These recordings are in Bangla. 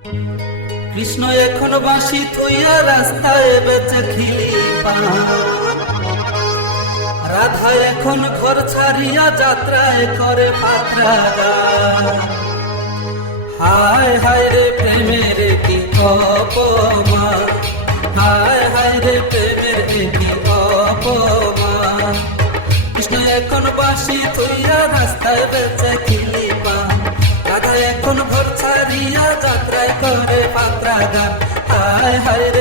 কৃষ্ণ এখন বাসি থইয়া রাস্তায় বেচে খিলি রাধা এখন ঘর ছাড়িয়া যাত্রায় করে পাত্রা হায় হায় রে প্রেমের কি অপমান। হায় হায় রে প্রেমের কি অপমান। কৃষ্ণ এখন বাঁশি থইয়া রাস্তায় বেচে এখন ভর ছাড়িয়া যাত্রায় করে পাত্রা গান হায় হায়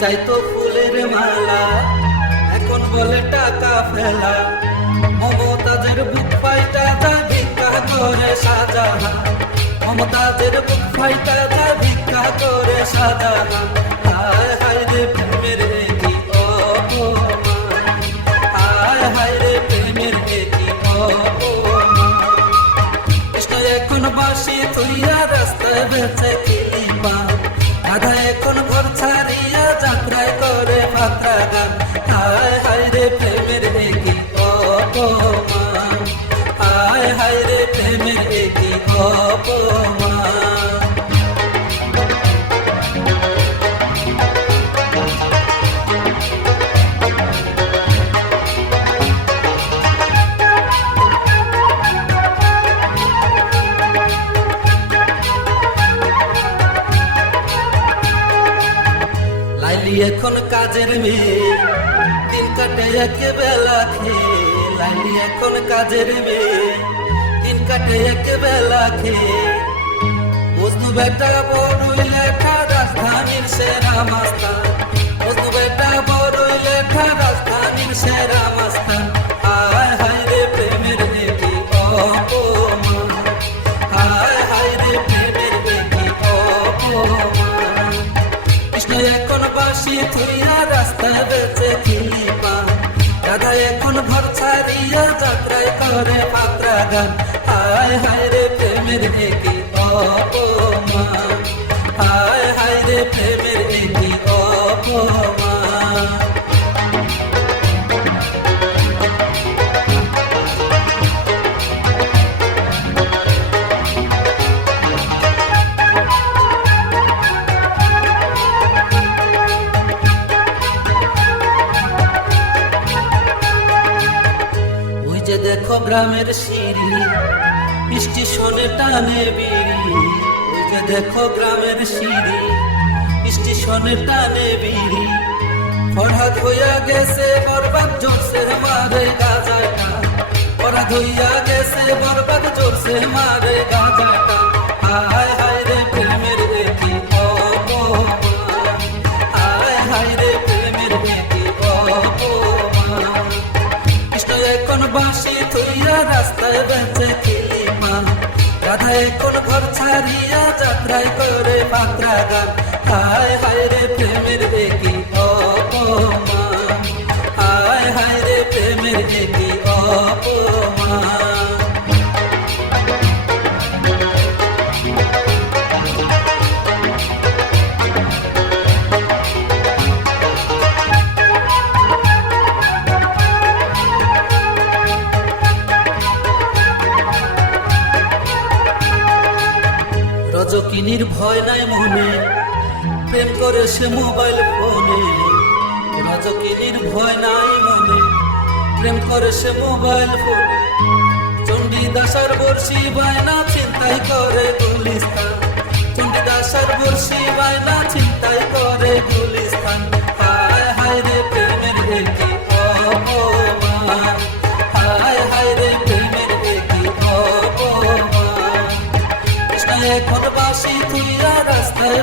চাইতো ফুলের মালা। এখন বলে টাকা ফেলা। মমতাজের বুক ফাইটা যা ভিক্ষা করে সাজানা। মমতাজের বুক ফাইটা যা ভিক্ষা করে সাজানা। হায় হায় রে প্রেমের একে বেলা খেয়ে লাইলি এখন কাজের মেয়ে। দিন কাটে একে বেলা খেয়ে। মজনু বেটা, বড়ই লেখা রাজধানীর সেরা মাস্তান। মজনু বেটা, বড়ই লেখা রাজধানীর সেরা মাস্তান। হায় রে প্রেমের দেখি অপমান। হায় হায় রে প্রেমের দেখি অপমান। এখন বাসি থইয়া রাস্তায় বেঁচে এখন ছাড়িয়া যাত্রায় করে পাত্রা গান হায় হায় রে প্রেমের কি অপমান গ্রামের সিঁড়ি বৃষ্টি শোনে টানে বিড়ি। ওই যে দেখো গ্রামের সিঁড়ি বৃষ্টি শোনে টানে বিড়ি। পড়া হইয়া গেছে, বরবাদ জোরসে মারে গাজাটা। পড়া হইয়া গেছে, বরবাদ জোরসে মারে গাজাটা। হায় হায় এখন ঘর ছাড়িয়া যাত্রায় করে পাত্রা গান হায় হায় রে প্রেমের রজকিনীর ভয় নাই মনে। প্রেম করে সে মোবাইল ফোনে। রাজকিনীর ভয় নাই মনে। প্রেম করে সে মোবাইল ফোনে। চণ্ডীদাসার বর্ষি বায়না চিন্তাই করে গুলিস্তান। চণ্ডীদাসার বর্ষি বায়না চিন্তাই করে গুলিস্তান। এখন বাসি থুইয়া রাস্তায়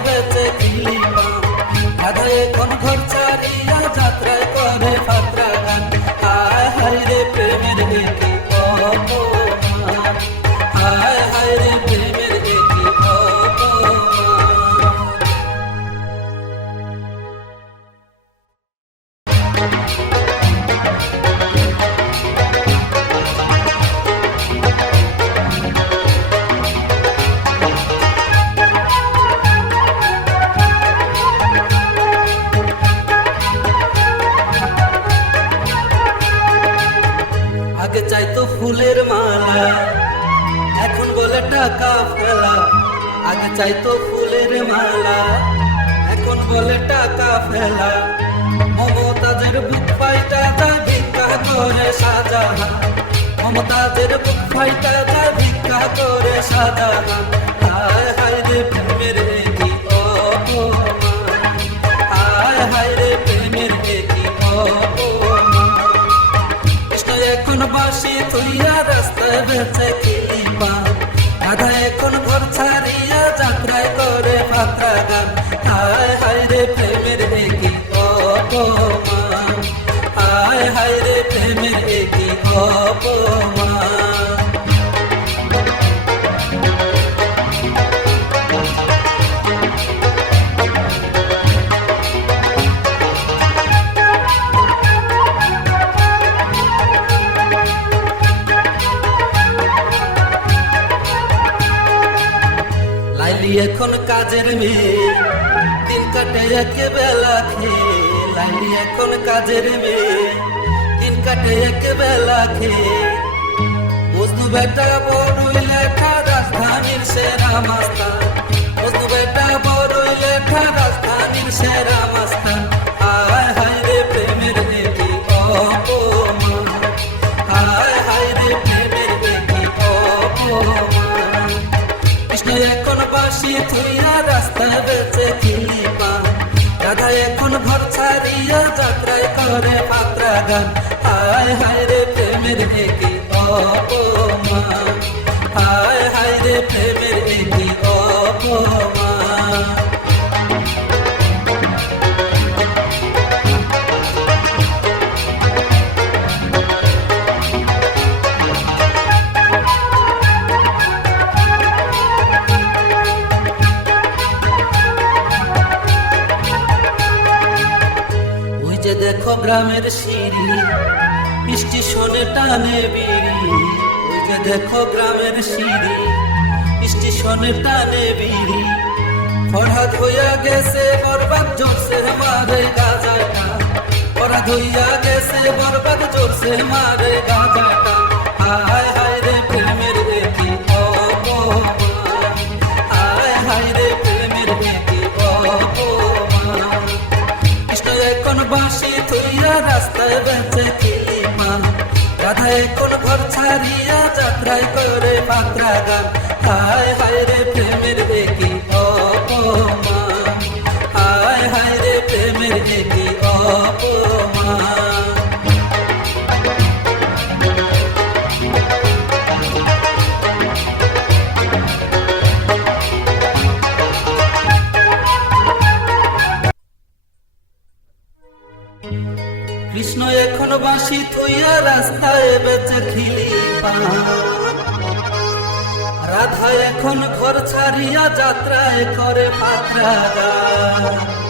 চাইতো ফুলের মালা। এখন বলে টাকা ফেলা। মমতাজের বুক ফাইটা যা ভিক্ষা করে সাজাহা মমতাজের বুক ফাইটা যা ভিক্ষা করে সাজাহা হায় হায় রে প্রেমের কাজের মেয়ে। দিন কাটে একে বেলা খেয়ে লাইলি এখন কাজের মেয়ে। দিন কাটে একে বেলা খেয়ে। মজনু বেটা বড়ই লেখা রাজধানীর সেরা মাস্তা মজনু বেটা বড়ই লেখা রাজধানীর সেরা মাস্তান। বাসি থুইয়া রাস্তা বেঁচে কিনি পান দাদা এখন ঘর ছাড়িয়া যাত্রায় করে পাত্রা গান হায় হায় রে প্রেমের একই অপমান। গ্রামের সিঁড়ি বৃষ্টি শোনে টানে বিড়ি। ওই যে দেখো গ্রামের সিঁড়ি বৃষ্টি শোনে টানে বিড়ি। ফরহাদ হইয়া গেছে, বরবাদ জোরসে মারে গাজাটা। ফরহাদ হইয়া গেছে, বরবাদ জোরসে মারে গাজাটা। হায় হায় বেঁচে কিলিমা রাধা কোন ঘর ছাড়িয়া যাত্রায় করে পাত্রা গান। হায় হায় রে প্রেমের দেখি এখন তুইয়া রাস্তায় বেঁচে খিলি রাধা এখন ঘর ছাড়িয়া যাত্রায় করে পাত্রা